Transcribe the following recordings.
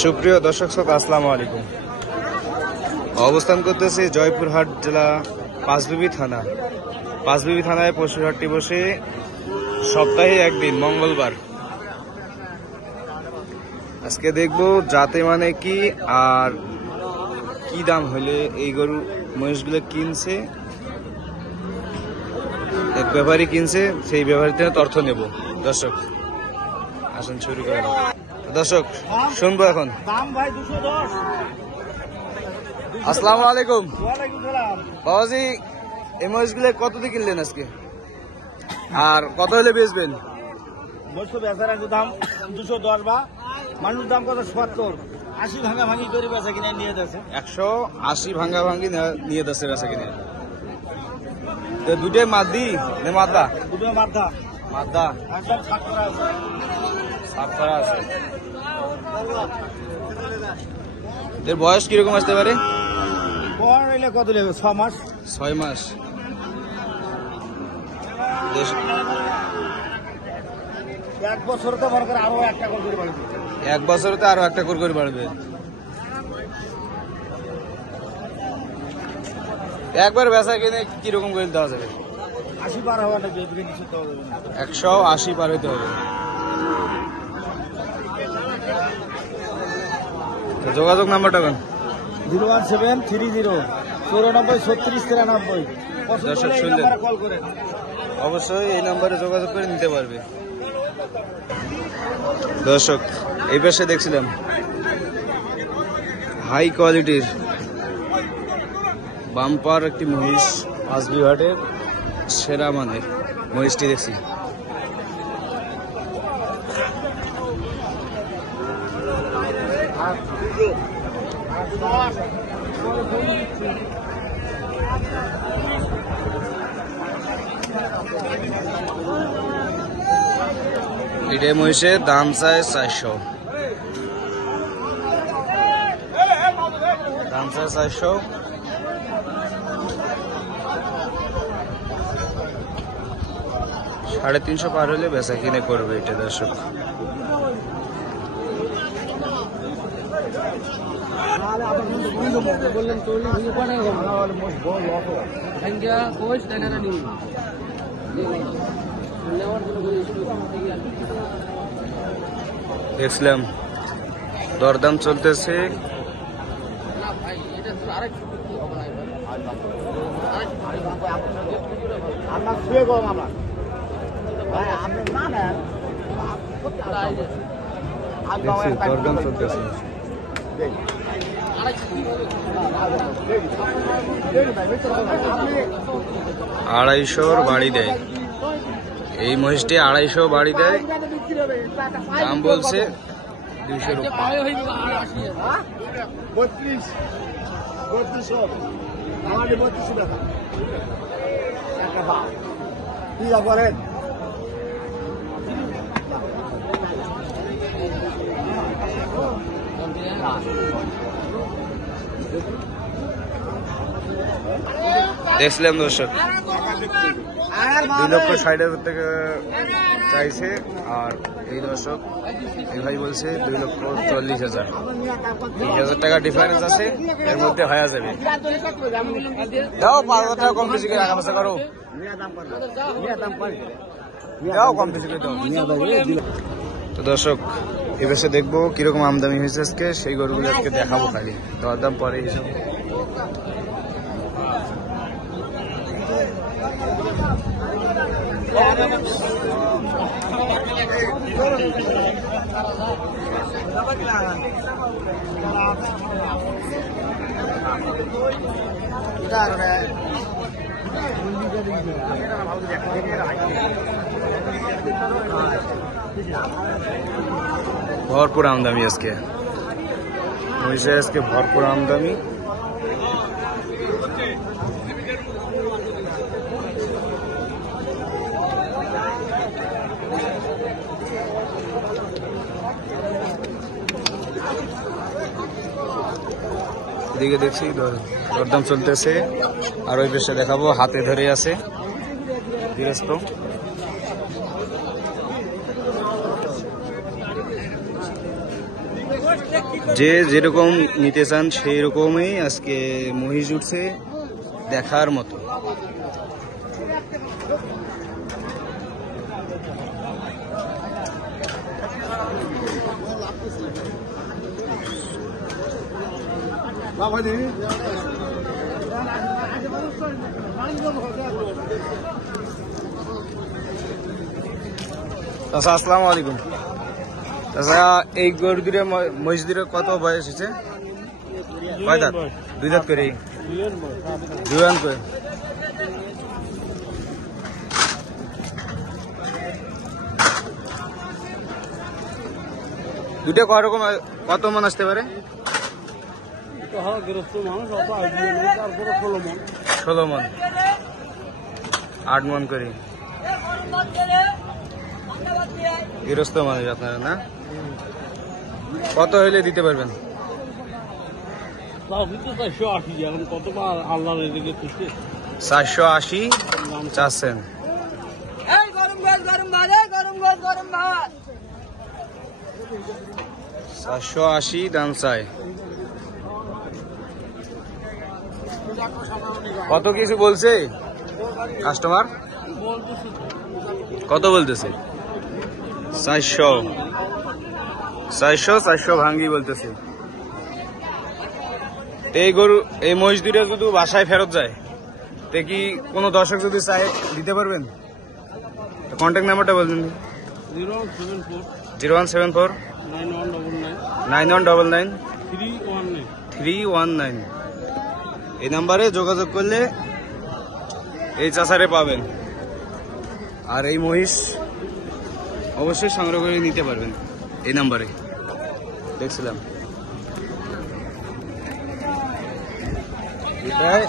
সুপ্রিয় দর্শক শ্রোতা, আসসালামু আলাইকুম। অবস্থান করতেছি জয়পুরহাট জেলা পাঁচবিবি থানা। পাঁচবিবি থানায় পশুর হাটটি বসে সপ্তাহে একদিন, মঙ্গলবার। আজকে দেখব জাতে মানে কি আর কি দাম হলে এই গরু মহিষগুলো কিনছে। এক ব্যাপারী কিনছে, সেই ব্যাপারী থেকে তথ্য নেব। দর্শক আসুন শুরু করা যাক। দর্শক শুনবো এখন। আসসালামু আলাইকুম বাবাজি, এই মহিষগুলো কত দিয়ে কিনলেন আজকে আর কত হলে বেচবেন? বেচার দাম 210 বা মানুষ দাম কত 70, 80 ভাঙা ভাঙি করে বেচা কিনে নিয়ে যাচ্ছে। 180 ভাঙ্গা ভাঙ্গি নিয়ে যাচ্ছে বেচা কিনে। তো দুটোই মাদি না মাদা? দুটো মাথা মাদা, একদম সাত করা আছে। সাত করা আছে। এর বয়স কিরকম আসতে পারে? বড় হইলে কত লাগবে? 6 মাস। 6 মাস। এক বছরতে মনে করে আরো একটা করে বাড়বে। এক বছরতে আরো একটা করে বাড়বে। একবার বেচা কিনে কিরকম করে দেওয়া যাবে? 80 পার হওয়া লাগবে, 180 পার হইতে হবে। যোগাযোগ নাম্বারটা কোন? 01730 94 36 93। দর্শক শুনলেন, অবশ্যই এই নাম্বারে যোগাযোগ করে নিতে পারবে। দর্শক এই পাশে দেখছিলাম হাই কোয়ালিটির বাম্পার একটি মহিষ, পাঁচবিহাটের সেরা মানের মহিষটি দেখছি। এটাই মহিষের দাম চায় 400, দাম চায় 400। সাড়ে 300 পার হলে বেচা কিনে করবে এটা। দর্শক দেখছিলাম দরদাম চলতেছে। দরদাম চলতেছে। 250 বাড়ি দেয় এই মহিষটি, 250 বাড়ি দেয়। দাম বলছে 200 রুপিয়া। 32 আমাদের 32 টাকা কি করেন? দেখছিলাম দর্শক 2,60,000 টাকা চাইছে। আর এই দর্শক এই ভাই বলছে 2,40,000। 3,000 টাকা ডিফারেন্স আছে, এর মধ্যে হয়ে যাবে। দাও 5,000 টাকা কম বেশি করে আগামসা করো, দাও কম বেশি করে দাও। তো দর্শক এবার দেখবো কিরকম আমদানি হয়েছে আজকে, সেই গরুগুলো আজকে দেখাবো। খালি দরদাম পরে হিসাব। ভরপুর আমদানি আজকে মহিষে, আজকে ভরপুর আমদানি। এদিকে দেখছি দরদাম চলতেছে। আর ওই পাশে দেখাবো হাতে ধরে আছে গৃহস্থ। যে যেরকম নিতে চান সেই রকমই আজকে মহিষ উঠছে দেখার মতো। চাচা আসসালামু আলাইকুম। চাচা এই গরু দুটো মহিষ দুটো কত বয়স হয়েছে? কয় দাঁত? 2 দাঁত করে, 2 দাঁত করে। দুটো কয়রকম কত মন আসতে পারে? 16 মন, 8 মন করে গৃহস্থ মানুষ আপনারা না? কত হইলে দিতে পারবেন? 480 চাচ্ছেন। 480 দাম চাই। কত কিছু বলছে কাস্টমার? কত বলতেছে? 400 ভাঙ্গি বলতেছে। এই গরু এই মহিষ দুটো যদি বাসায় ফেরত যায় তে কি কোনো দর্শক যদি চায় দিতে পারবেন? কন্ট্যাক্ট নাম্বারটা বলবেন। 0174 9199 319। এই নাম্বারে যোগাযোগ করলে এই চাচারে পাবেন। আর এই মহিষ অবশ্যই সংগ্রহ করে নিতে পারবেন এই নাম্বারে। দেখছিলাম এটাই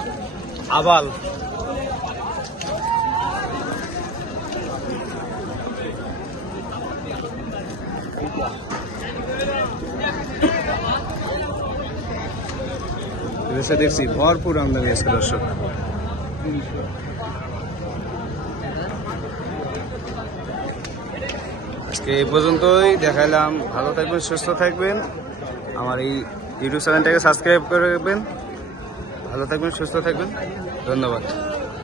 আবাল। দেখছি ভরপুর আমদানি আজকে দর্শক। আজকে এই পর্যন্তই দেখাইলাম। ভালো থাকবেন, সুস্থ থাকবেন। আমার এই ইউটিউব চ্যানেলটাকে সাবস্ক্রাইব করে রাখবেন। ভালো থাকবেন, সুস্থ থাকবেন। ধন্যবাদ।